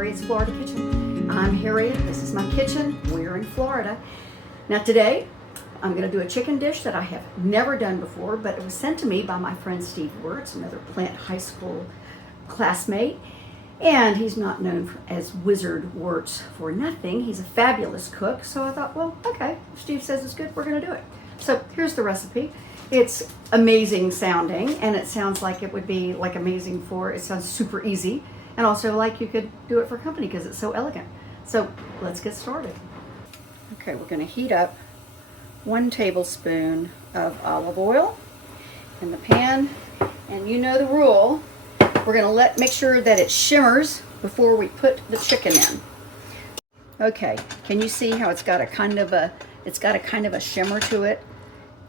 Harriet's Florida Kitchen. I'm Harriet, this is my kitchen, we're in Florida. Now today, I'm going to do a chicken dish that I have never done before, but it was sent to me by my friend Steve Wertz, another Plant High School classmate. And he's not known as Wizard Wertz for nothing. He's a fabulous cook, so I thought, well, okay, if Steve says it's good, we're going to do it. So here's the recipe. It's amazing sounding, and it sounds like it would be like amazing for, it sounds super easy, and also like you could do it for company because it's so elegant. So let's get started. Okay, we're going to heat up 1 tablespoon of olive oil in the pan, and you know the rule. We're going to make sure that it shimmers before we put the chicken in. Okay, can you see how it's got a kind of a shimmer to it,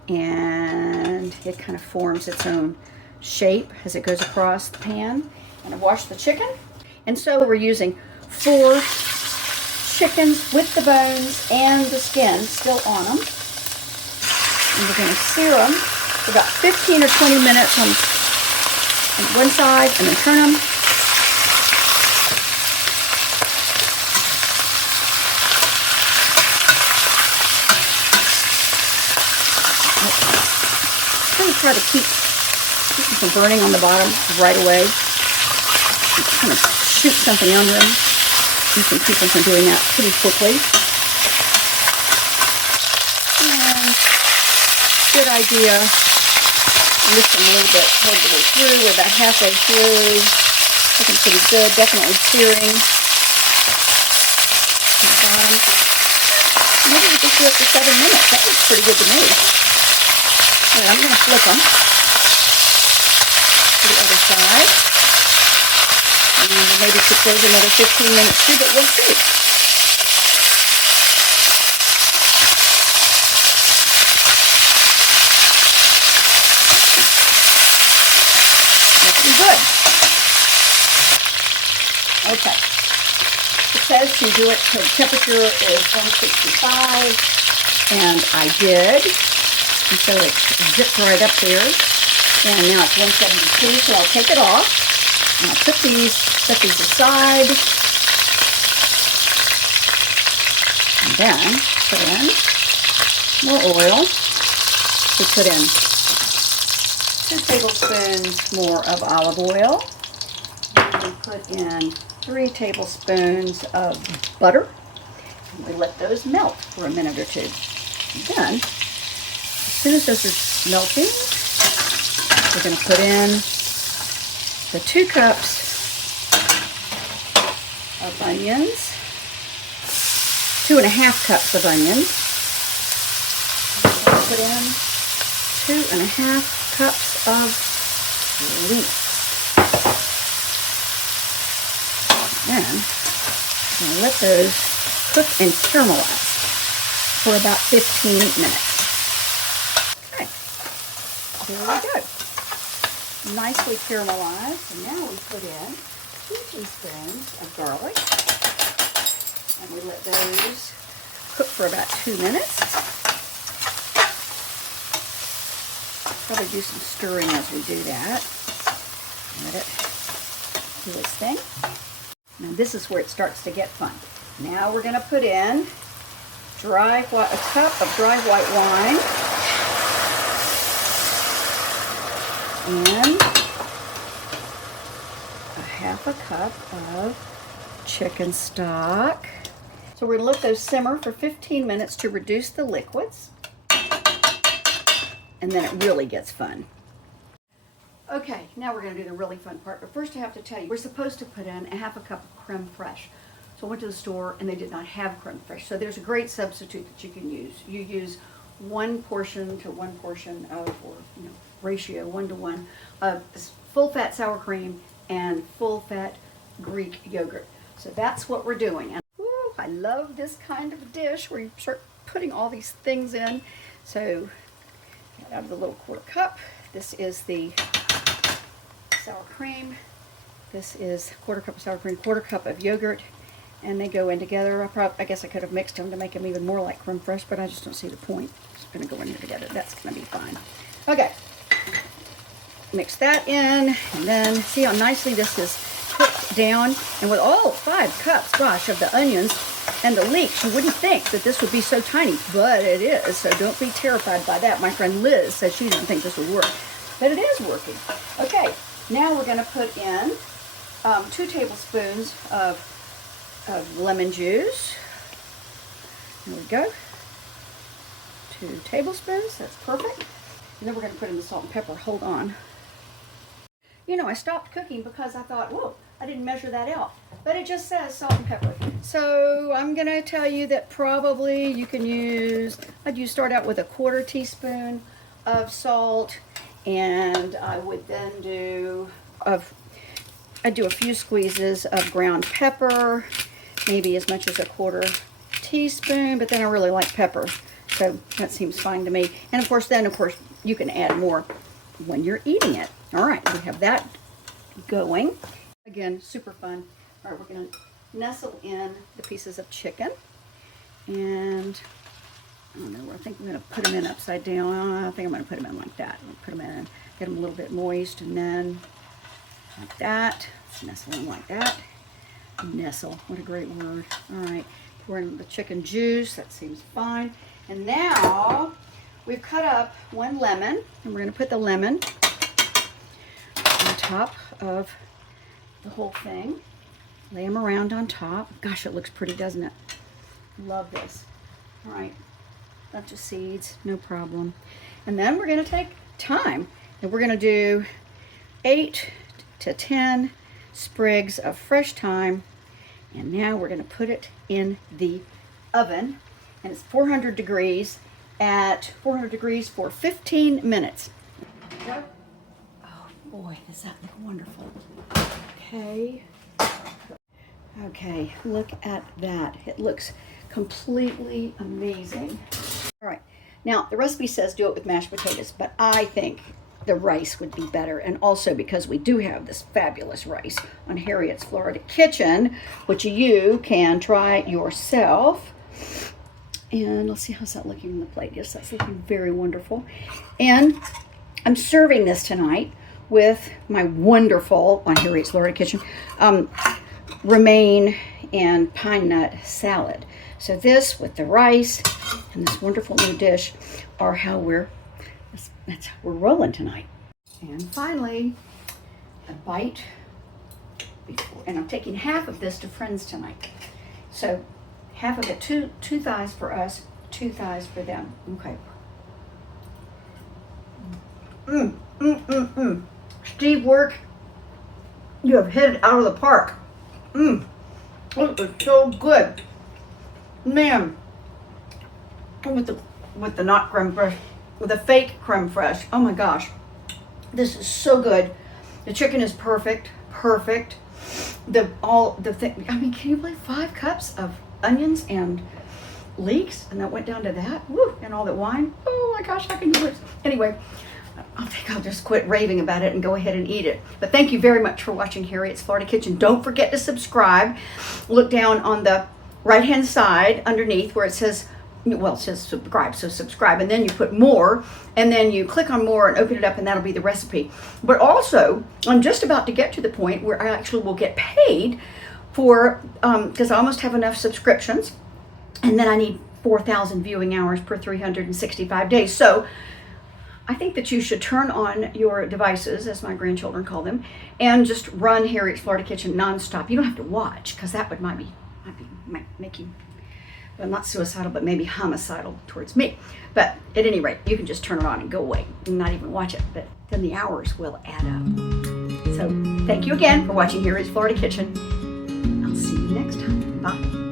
and it kind of forms its own shape as it goes across the pan. And I've washed the chicken, and so we're using 4 chickens with the bones and the skin still on them, and we're going to sear them for about 15 or 20 minutes on one side, and then turn them. I'm going to try to keep them from burning on the bottom right away. Kind of shoot something under them. You can keep them from doing that pretty quickly. And good idea. Lift them a little bit toward the way through. We're about halfway through. Looking pretty good. Definitely searing to the bottom. Maybe we just do it for 7 minutes. That looks pretty good to me. All right, I'm going to flip them to the other side. And maybe cook those another 15 minutes too, but we'll see. Looking good. Okay. It says to do it till the temperature is 165, and I did. And so it zipped right up there. And now it's 172, so I'll take it off. And I'll set these aside. And then put in more oil. We put in 2 tablespoons more of olive oil. And we put in 3 tablespoons of butter. And we let those melt for a minute or two. And then, as soon as those are melting, we're going to put in the 2 cups of onions, 2½ cups of onions. We're going to put in 2½ cups of leeks. And I'm going to let those cook and caramelize for about 15 minutes. Okay, there we go. Nicely caramelized, and now we put in 2 teaspoons of garlic, and we let those cook for about 2 minutes. Probably do some stirring as we do that. Let it do its thing. Now this is where it starts to get fun. Now we're going to put in a cup of dry white wine. And a ½ cup of chicken stock. So we're going to let those simmer for 15 minutes to reduce the liquids. And then it really gets fun. Okay, now we're going to do the really fun part. But first I have to tell you, we're supposed to put in a ½ cup of crème fraîche. So I went to the store and they did not have crème fraîche. So there's a great substitute that you can use. You use 1 portion to 1 portion of, or ratio 1 to 1 of full-fat sour cream and full-fat Greek yogurt. So that's what we're doing. And woo, I love this kind of a dish where you start putting all these things in. So out of the little 1/4 cup, this is the sour cream. This is 1/4 cup of sour cream, 1/4 cup of yogurt, and they go in together. I guess I could have mixed them to make them even more like crème fraîche, but I just don't see the point. It's going to go in here together. That's going to be fine. Okay. Mix that in, and then see how nicely this is cooked down, and with all 5 cups, gosh, of the onions and the leeks, you wouldn't think that this would be so tiny, but it is. So don't be terrified by that. My friend Liz says she didn't think this would work, but it is working. Okay, now we're going to put in 2 tablespoons of lemon juice. There we go. 2 tablespoons, that's perfect. And then we're going to put in the salt and pepper. Hold on. You know, I stopped cooking because I thought, whoa, I didn't measure that out. But it just says salt and pepper. So I'm going to tell you that probably you can use, I'd start out with a 1/4 teaspoon of salt, and I would then I'd do a few squeezes of ground pepper, maybe as much as a 1/4 teaspoon, but then I really like pepper, so that seems fine to me. And of course, you can add more when you're eating it. All right, we have that going. Again, super fun. All right, we're going to nestle in the pieces of chicken, and I don't know, I think I'm going to put them in upside down. I think I'm going to put them in like that. I'm going to put them in, get them a little bit moist, and then like that. Nestle in like that. Nestle, what a great word. All right, pour in the chicken juice. That seems fine. And now we've cut up 1 lemon, and we're going to put the lemon on top of the whole thing. Lay them around on top. Gosh, it looks pretty, doesn't it? Love this. All right, bunch of seeds, no problem. And then we're going to take thyme, and we're going to do 8 to 10 sprigs of fresh thyme. And now we're going to put it in the oven, and it's 400 degrees at 400 degrees for 15 minutes. Oh boy, does that look wonderful. Okay, look at that. It looks completely amazing. All right, now the recipe says do it with mashed potatoes, but I think the rice would be better. And also because we do have this fabulous rice on Harriet's Florida Kitchen, which you can try yourself. And let's see, how's that looking on the plate? Yes, that's looking very wonderful. And I'm serving this tonight with my wonderful, on Harriet's Florida Kitchen, romaine and pine nut salad. So this with the rice and this wonderful new dish are how we're rolling tonight. And finally, a bite before, and I'm taking half of this to friends tonight. So half of it, two thighs for us, 2 thighs for them. Okay. Steve Wertz, you have hit it out of the park. It is so good. Man, with the not crème fraîche, with a fake crème fraîche. Oh my gosh, this is so good. The chicken is perfect. I mean, can you believe 5 cups of onions and leeks, and that went down to that? Woo! And all that wine. Oh my gosh, how can you do it? Anyway, I think I'll just quit raving about it and go ahead and eat it. But thank you very much for watching Harriet's Florida Kitchen. Don't forget to subscribe. Look down on the right-hand side underneath where it says, well, it says subscribe, so subscribe, and then you put more, and then you click on more and open it up, and that'll be the recipe. But also, I'm just about to get to the point where I actually will get paid for, because I almost have enough subscriptions, and then I need 4,000 viewing hours per 365 days. So I think that you should turn on your devices, as my grandchildren call them, and just run Harriet's Florida Kitchen nonstop. You don't have to watch, because that might make you, well, not suicidal, but maybe homicidal towards me. But at any rate, you can just turn it on and go away and not even watch it. But then the hours will add up. So thank you again for watching Harriet's Florida Kitchen. I'll see you next time. Bye.